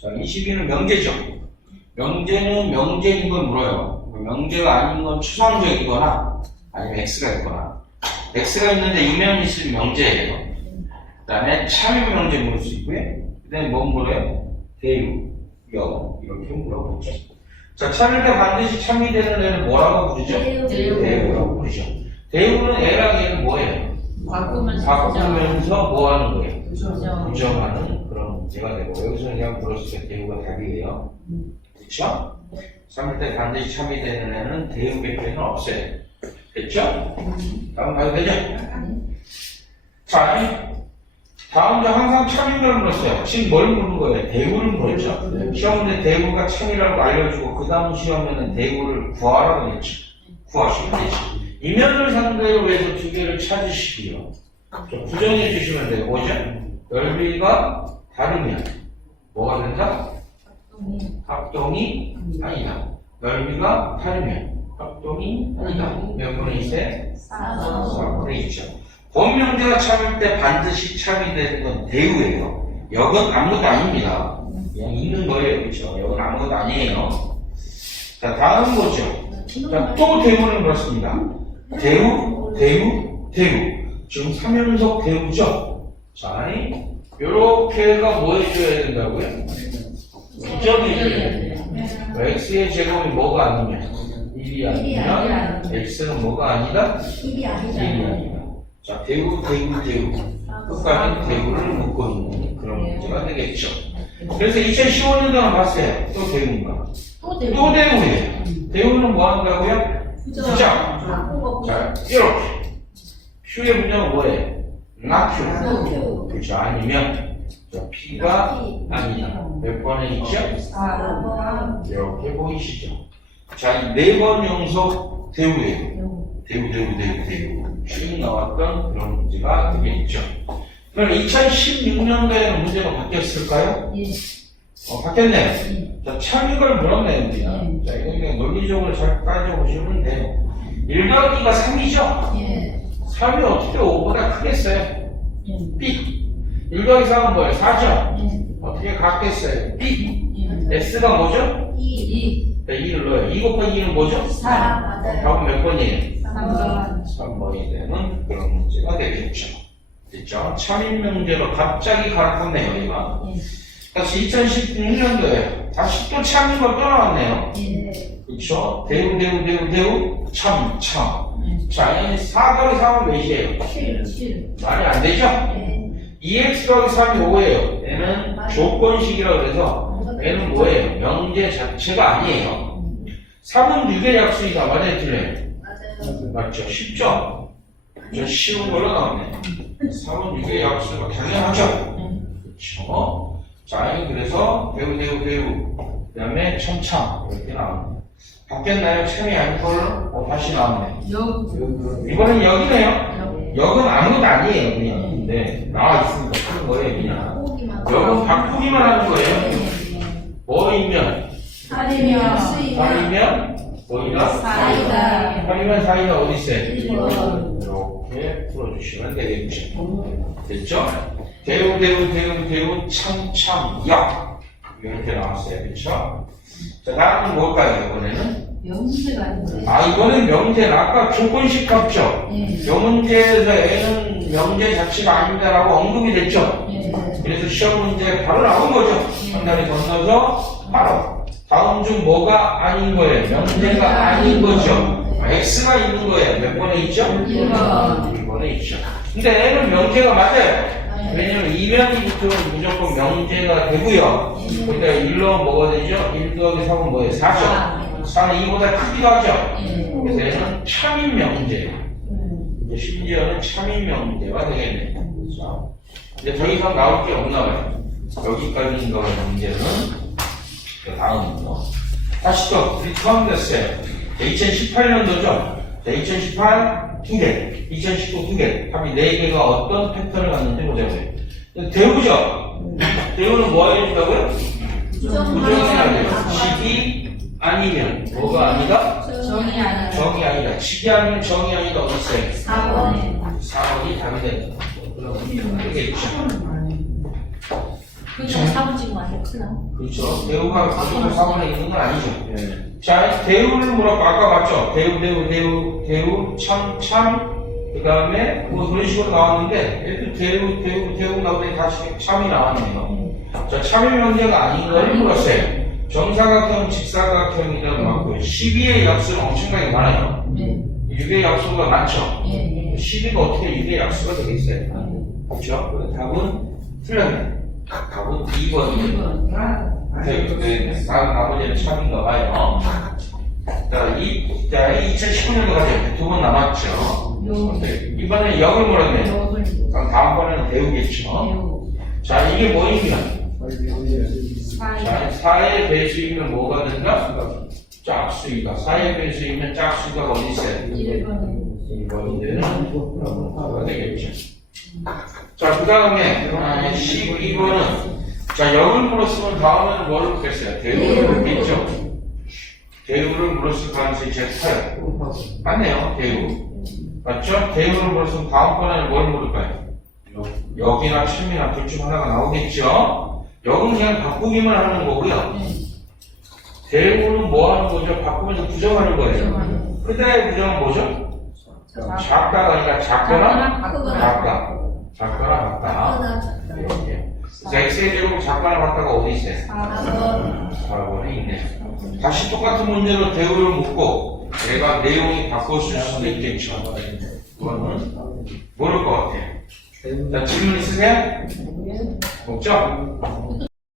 자, 22는 명제죠. 명제는 명제인 걸 물어요. 명제가 아닌 건 추상적이거나 아니면 x가 있거나 x가 있는데 이면이 있으면 명제예요. 그 다음에 참여 명제 물을 수 있고요. 그 다음에 뭐 물어요? 대유, 여 이렇게 물어보죠. 자, 참일 때 반드시 참이 되는 애는 뭐라고 부르죠? 대우. 대우라고 부르죠. 대우는 애랑 얘는 뭐예요? 바꾸면 바꾸면서 뭐 하는 거예요? 부정하는 그런 문제가 되고 여기서 그냥 물었을 때 대우가 답이에요. 그렇죠? 3일 때 반드시 참이 되는 애는 대우 개표는 없어요. 됐죠? 다음 가도 되죠? 자, 다음 주 항상 참이를 물었어요. 지금 뭘 물은 거예요? 대우를 물었죠. 시험 문제 대우가 참이라고 알려주고 그 다음 시험에는 대우를 구하라고 했죠. 구하시면 되죠. 이면을 상대로 해서 두 개를 찾으시고요. 좀 부정해 주시면 돼요. 뭐죠? 넓이가 다르면 뭐가 된다? 합동이 아니다. 넓이가 다르면 합동이 아니다. 몇 분의 2세? 4분의 2죠. 본명제가 참일 때 반드시 참이 되는 건 대우예요. 역은 아무것도 아닙니다. 그냥 있는 거예요. 그렇죠? 역은 아무것도 아니에요. 자, 다음 뭐죠? 자, 또 대우는 그렇습니다. 대우, 대우, 대우. 지금 3연속 대우죠? 자, 요렇게가 뭐 해줘야 된다고요? 부정해줘야 돼요. x의 제곱이 뭐가 아니면 1이 아니면 x는 뭐가 아니다? 일이 1이 아니잖아. 아니다. 자, 대우, 대우, 대우. 끝까지 대우를 묶고 있는 그런 문제가 되겠죠. 그래서 2015년도는 봤어요. 또 대우인가? 또. 대우예요. 대우는 뭐 한다고요? 부정. 자, 이렇게. 큐의 문제는 뭐예요? 낙큐. 큐. 그렇죠. 아니면, 자, P가 아니다. 몇 번에 있죠? 4번. 이렇게 보이시죠? 자, 이네번 연속 대우예요. 대우, 대우, 대우, 대우. 쭉 나왔던 그런 문제가 되겠죠. 그럼 2016년도에는 문제가 바뀌었을까요? 예. 어, 바뀌었네요. 자, 참 이걸 물었네요, 우리가. 예. 자, 이거 그냥 논리적으로 잘 따져보시면 돼요. 1 더하기가 3이죠? 예. 3이 어떻게 5보다 크겠어요? 예. B. 1 더하기 3은 뭐예요? 4죠? 예. 어떻게 같겠어요? B. 예. S가 뭐죠? 2. 자, 2를 넣어요. 2 곱하기 2는 뭐죠? 4. 맞아요. 답은 몇 번이에요? 3번. 3번이 되는 그런 문제가 되겠죠. 됐죠? 참인명제로 갑자기 갈아탔네요, 얘가. 예. 다시 2016년도에 다시 또 참인 걸또 나왔네요. 예. 그쵸? 대우, 대우, 대우, 대우, 참, 참. 예. 자, 이 4 더하기 3은 몇이에요? 7. 7. 말이 안 되죠? 예. 2x 더하기 3이 5예요. 얘는 조건식이라고 그래서 얘는 뭐예요? 명제 자체가 아니에요. 3은 6의 약수이다. 맞아요? 틀려요? 맞아요. 맞죠? 쉽죠? 저 쉬운 걸로 나왔네. 3은 6의 약수가 당연하죠? 그렇죠? 자, 그래서 배우, 배우, 배우. 그 다음에 첨참. 이렇게 나왔네. 바뀌었나요? 참이 아닌 걸로? 어, 다시 나왔네. 영. 이번엔 여기네요. 영. 역은 아무것도 아니에요, 그냥. 네, 나와 있습니다. 그런 거예요, 그냥. 역은 바꾸기만 하는 거예요. 예. 뭐이면, 살이면 수이면 살이면, 뭐이다? 사이다. 살이면 사이다 어디 있어요? 이렇게 풀어주시면 되겠죠. 됐죠? 대우, 대우, 대우, 대우, 참, 참, 역. 이렇게 나왔어요. 그쵸? 자, 다음은 뭘까요, 이번에는? 명제가 아닌데. 아, 이거는 명제는 아까 조건식 합죠? 예. 명문제에서 A는 명제 자체가 아닙니다라고 언급이 됐죠? 예. 그래서 시험 문제 바로 나온 거죠? 한 달에 건너서 바로. 다음 중 뭐가 아닌 거예요? 명제가 아닌 거죠? X가 있는 거예요. 몇 번에 있죠? 일 번. 1번에 있죠. 근데 N은 명제가 맞아요. 왜냐면 이면이 붙으면 무조건 명제가 되고요. 그러니까 1로 뭐가 되죠? 1 더하기 3은 뭐예요? 4죠? 4는 2보다 크기도 하죠? 예. 그래서 얘는 참인 명제. 음. 이제 심지어는 참인 명제가 되겠네요. 그렇죠? 이제 더 이상 나올 게 없나 봐요. 여기까지인 거 문제는 그 다음은 거. 다시 또 리턴 됐어요. 2018년도죠. 자, 2018 두 개, 2019두 개. 합이 네 개가 어떤 패턴을 갖는지 보자고요. 대우죠. 대우는 뭐 해준다고요? 부정해야 돼요. 직이 아니면 뭐가 아니다? 정이 아니라. 정이 아니다. 직이 아니면 정이 아니다. 어디 있어요? 4번에. 4번이 답이 된다. 그러면 되겠죠. 그렇죠. 사고 지금 완전 큰일 나. 그렇죠. 대우가 무조건 사본에 있는 건 아니죠. 자, 대우를 물어봐. 아까 봤죠? 대우, 대우, 대우, 대우, 참, 참. 그 다음에 뭐 그런 식으로 나왔는데, 얘도 대우, 대우, 대우 나오더니 다시 참이 나왔네요. 자, 참의 명제가 아닌 걸 물었어요. 정사각형, 직사각형이라고 나왔고요. 12의 약수는 엄청나게 많아요. 네. 6의 약수가 많죠. 예, 예. 12가 어떻게 6의 약수가 되겠어요? 그렇죠? 그래서 답은 틀렸네. 답은 2번이 2번. 네, 네, 나, 나머지는 참인가 봐요. 자, 이, 자, 2019년도 가죠. 두번 남았죠. 요, 네, 이번에 역을 물었네. 요걸 그럼 다음번에는 배우겠죠. 배우. 자, 이게 뭐입니까? 자, 4의 배수이면 뭐가 된다? 짝수이다. 4의 배수이면 짝수가 어디 있어요? 1번. 1번인데는 뭐가 되겠죠. 자, 그 다음에 12번은 자, 역을 물었으면 다음에는 뭐를 묻겠어요? 대우를 묻겠죠. 대우를 물었을 가능성이 제일 커요. 맞네요, 대우. 맞죠? 대우를 물었으면 다음번에는 뭘 물을까요? 역이나 춤이나 둘 중 하나가 나오겠죠? 역은 그냥 바꾸기만 하는 거고요. 네. 대우는 뭐 하는 거죠? 바꾸면서 부정하는 거예요. 그대의 부정은 뭐죠? 작다가 아니라 작거나. 작다. 작거나 같다. 이렇게. 자, x의 제곱 작거나 같다가 어디 있어요? 4번. 4번에 있네. 다시 똑같은 문제로 대우를 묻고 내가 내용이 바꿨을 수도 있겠죠. 그거는 모를 것 같아요. 자, 질문 있으세요? 없죠?